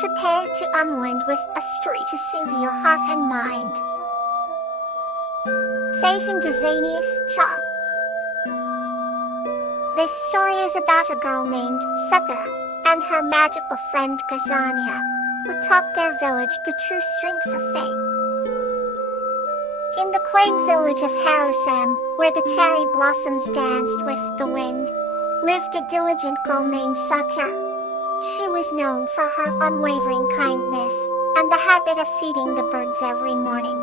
Prepare to unwind with a story to soothe your heart and mind. Faith in Gazania's Charm. This story is about a girl named Sakura and her magical friend Gazania, who taught their village the true strength of faith. In the quaint village of Harusam, where the cherry blossoms danced with the wind, lived a diligent girl named Sakura. She was known for her unwavering kindness and the habit of feeding the birds every morning.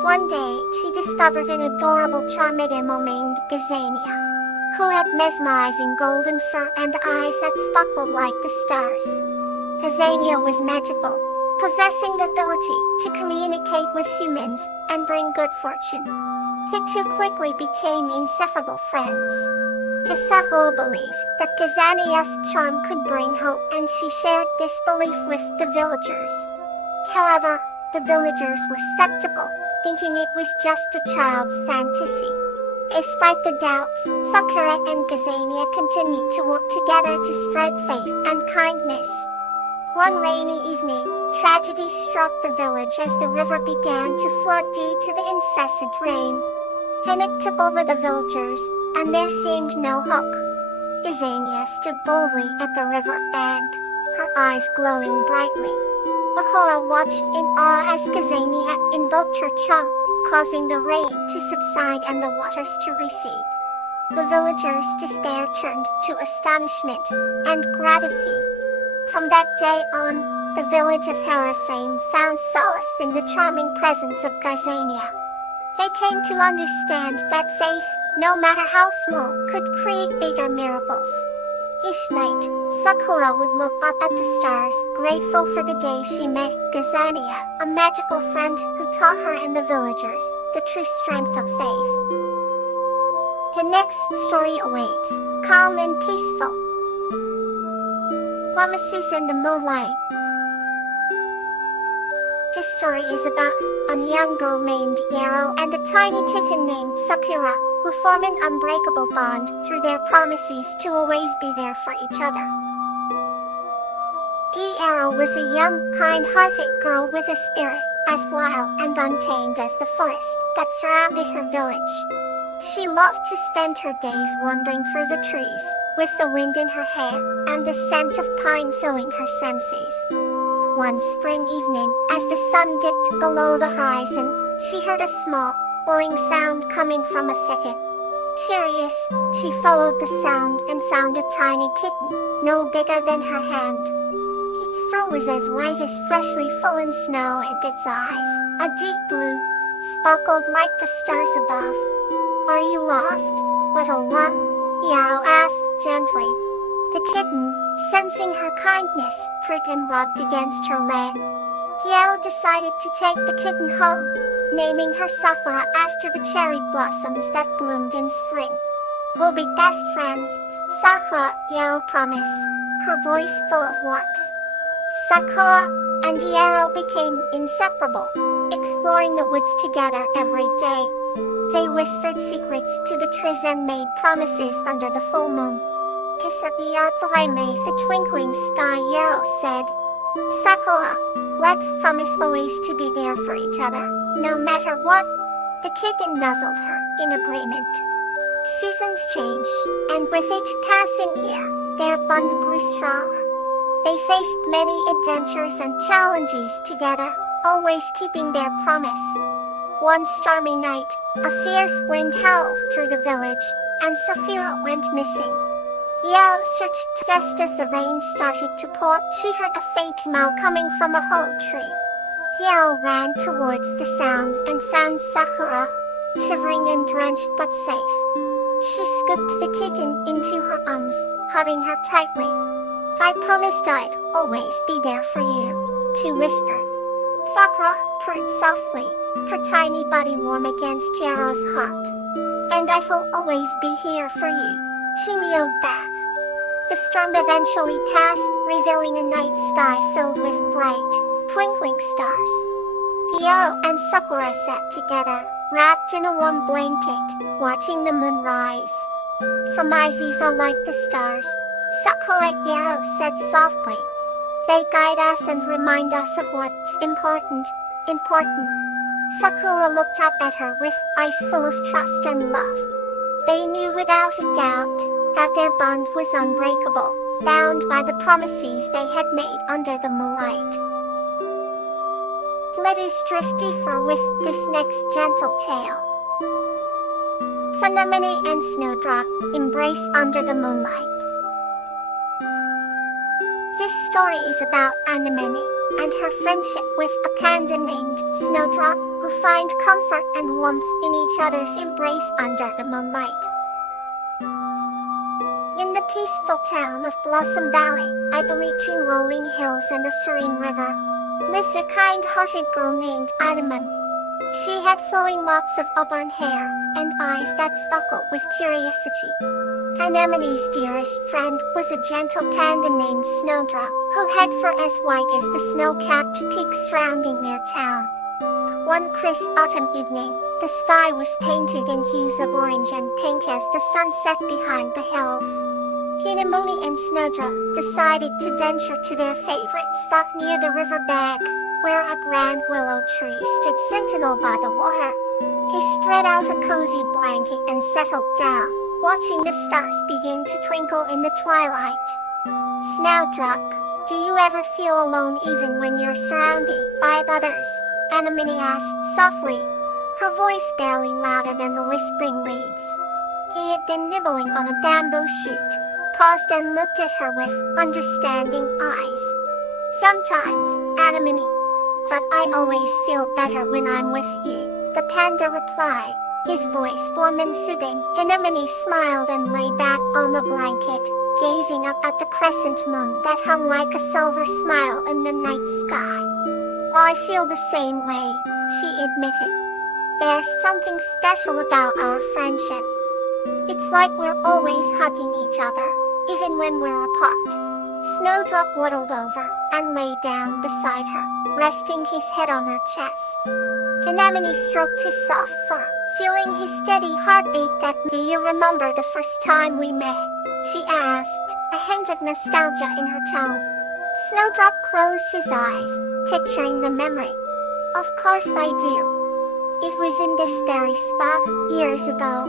One day, she discovered an adorable charming animal named Gazania, who had mesmerizing golden fur and eyes that sparkled like the stars. Gazania was magical, possessing the ability to communicate with humans and bring good fortune. The two quickly became inseparable friends. Sakura believed that Gazania's charm could bring hope, and she shared this belief with the villagers. However, the villagers were skeptical, thinking it was just a child's fantasy. Despite the doubts, Sakura and Gazania continued to work together to spread faith and kindness. One rainy evening, tragedy struck the village as the river began to flood due to the incessant rain. Panic took over the villagers, and there seemed no hope. Gazania stood boldly at the river bank, her eyes glowing brightly. Sakura watched in awe as Gazania invoked her charm, causing the rain to subside and the waters to recede. The villagers' despair turned to astonishment and gratitude. From that day on, the village of Harusame found solace in the charming presence of Gazania. They came to understand that faith, no matter how small, could create bigger miracles. Each night, Sakura would look up at the stars, grateful for the day she met Gazania, a magical friend who taught her and the villagers the true strength of faith. The next story awaits, calm and peaceful. Promises in the Moonlight. This story is about a young girl named Yaro and a tiny kitten named Sakura, who form an unbreakable bond through their promises to always be there for each other. Yaro was a young, kind-hearted girl with a spirit as wild and untamed as the forest that surrounded her village. She loved to spend her days wandering through the trees, with the wind in her hair and the scent of pine filling her senses. One spring evening, as the sun dipped below the horizon, she heard a small, whirring sound coming from a thicket. Curious, she followed the sound and found a tiny kitten, no bigger than her hand. Its fur was as white as freshly fallen snow, and its eyes, a deep blue, sparkled like the stars above. "Are you lost, little one?" Yaro asked gently. The kitten, sensing her kindness, purred and rubbed against her leg. Yaro decided to take the kitten home, naming her Sakura after the cherry blossoms that bloomed in spring. "We'll be best friends," Sakura, Yaro promised, her voice full of warmth. Sakura and Yaro became inseparable, exploring the woods together every day. They whispered secrets to the trees and made promises under the full moon. "Kiss at the earth beneath the twinkling sky," Yaro said. "Sakura, let's promise always to be there for each other, no matter what." The kitten nuzzled her in agreement. Seasons changed, and with each passing year, their bond grew stronger. They faced many adventures and challenges together, always keeping their promise. One stormy night, a fierce wind howled through the village, and Sakura went missing. Yaro searched just as the rain started to pour. She heard a faint meow coming from a hollow tree. Yaro ran towards the sound and found Sakura, shivering and drenched but safe. She scooped the kitten into her arms, hugging her tightly. "I promised I'd always be there for you," she whispered. Sakura purred softly, her tiny body warm against Yaro's heart. "And I will always be here for you," she meowed back. The storm eventually passed, revealing a night sky filled with bright, twinkling stars. Yaro and Sakura sat together, wrapped in a warm blanket, watching the moon rise. "From eyes are like the stars," Sakura Yaro said softly. They guide us and remind us of what's important. Sakura looked up at her with eyes full of trust and love. They knew without a doubt that their bond was unbreakable, bound by the promises they had made under the moonlight. Let us drift deeper with this next gentle tale. Anemone and Snowdrop embrace under the moonlight. This story is about Anemone and her friendship with a panda named Snowdrop, who find comfort and warmth in each other's embrace under the moonlight. In the peaceful town of Blossom Valley, overlooking rolling hills and a serene river, lived a kind-hearted girl named Anemone. She had flowing locks of auburn hair and eyes that sparkled with curiosity. Anemone's dearest friend was a gentle panda named Snowdrop, who had fur as white as the snow-capped peaks surrounding their town. One crisp autumn evening, the sky was painted in hues of orange and pink as the sun set behind the hills. Anemone and Snowdrop decided to venture to their favorite spot near the river bank, where a grand willow tree stood sentinel by the water. He spread out a cozy blanket and settled down, watching the stars begin to twinkle in the twilight. Snowdrop, do you ever feel alone even when you're surrounded by others? Anemone asked softly, her voice barely louder than the whispering leaves. He had been nibbling on a bamboo shoot, paused and looked at her with understanding eyes. Sometimes, Anemone, but I always feel better when I'm with you, the panda replied, his voice warm and soothing. Anemone smiled and lay back on the blanket, gazing up at the crescent moon that hung like a silver smile in the night sky. I feel the same way, she admitted. There's something special about our friendship. It's like we're always hugging each other, even when we're apart. Snowdrop waddled over and lay down beside her, resting his head on her chest. Anemone stroked his soft fur, feeling his steady heartbeat. Do you remember the first time we met? She asked, a hint of nostalgia in her tone. Snowdrop closed his eyes, picturing the memory. Of course I do. It was in this very spot, years ago.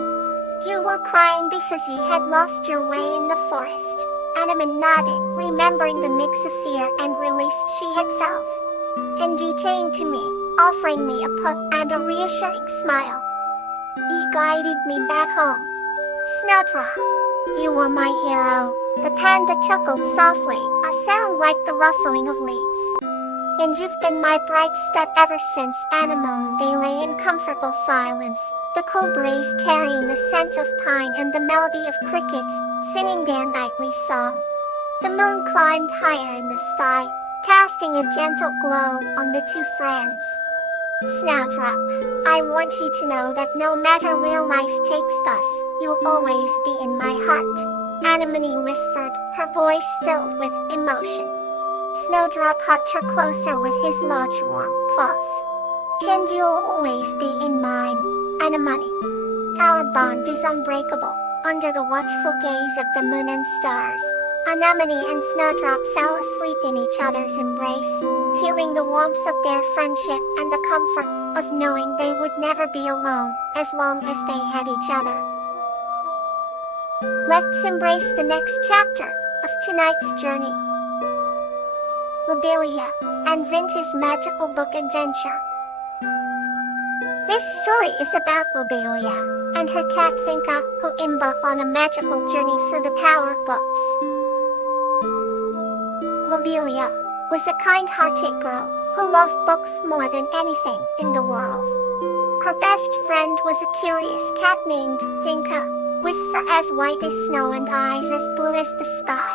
You were crying because you had lost your way in the forest. Anemone nodded, remembering the mix of fear and relief she had felt. And you came to me, offering me a pup and a reassuring smile. You guided me back home. Snowdrop, you were my hero. The panda chuckled softly, a sound like the rustling of leaves. And you've been my bright star ever since. Anemone. They lay in comfortable silence, the cool breeze carrying the scent of pine and the melody of crickets, singing their nightly song. The moon climbed higher in the sky, casting a gentle glow on the two friends. Snowdrop, I want you to know that no matter where life takes us, you'll always be in my heart. Anemone whispered, her voice filled with emotion. Snowdrop hugged her closer with his large warm paws. And you'll always be in mine, Anemone. Our bond is unbreakable, under the watchful gaze of the moon and stars. Anemone and Snowdrop fell asleep in each other's embrace, feeling the warmth of their friendship and the comfort of knowing they would never be alone, as long as they had each other. Let's embrace the next chapter of tonight's journey. Lobelia and Vinka's Magical Book Adventure. This story is about Lobelia and her cat Vinka, who embark on a magical journey through the power of books. Lobelia was a kind-hearted girl who loved books more than anything in the world. Her best friend was a curious cat named Vinka, with fur as white as snow and eyes as blue as the sky.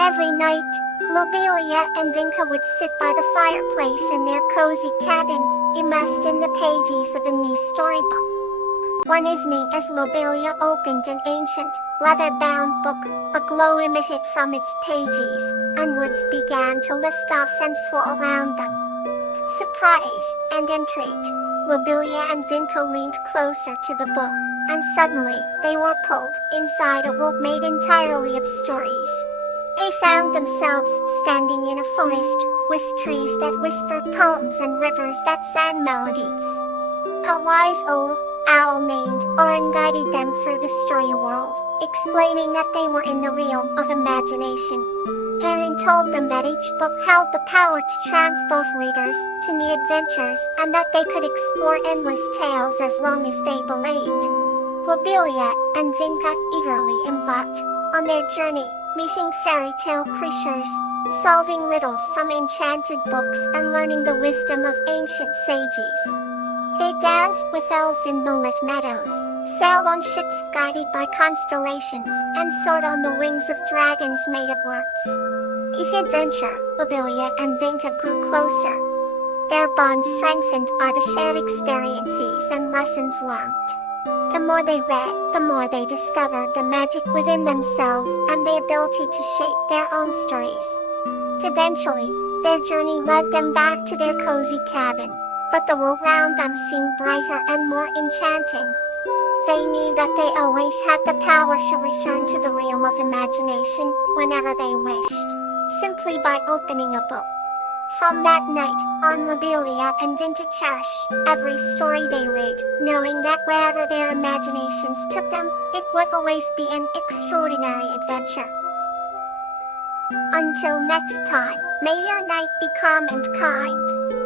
Every night, Lobelia and Vinka would sit by the fireplace in their cozy cabin, immersed in the pages of a new storybook. One evening, as Lobelia opened an ancient, leather-bound book, a glow emitted from its pages, and words began to lift off and swirl around them. Surprised and intrigued, Lobelia and Vinka leaned closer to the book, and suddenly, they were pulled inside a world made entirely of stories. They found themselves standing in a forest, with trees that whispered poems and rivers that sang melodies. A wise old owl named Orin guided them through the story world, explaining that they were in the realm of imagination. Orin told them that each book held the power to transport readers to new adventures and that they could explore endless tales as long as they believed. Lobelia and Vinca eagerly embarked on their journey, meeting fairy tale creatures, solving riddles from enchanted books and learning the wisdom of ancient sages. They danced with elves in moonlit meadows, sailed on ships guided by constellations, and soared on the wings of dragons made of words. Each adventure, Lobelia and Vinca grew closer, their bond strengthened by the shared experiences and lessons learned. The more they read, the more they discovered the magic within themselves and the ability to shape their own stories. Eventually, their journey led them back to their cozy cabin, but the world around them seemed brighter and more enchanting. They knew that they always had the power to return to the realm of imagination whenever they wished, simply by opening a book. From that night on, Lobelia and Vinca cherish every story they read, knowing that wherever their imaginations took them, it would always be an extraordinary adventure. Until next time, may your night be calm and kind.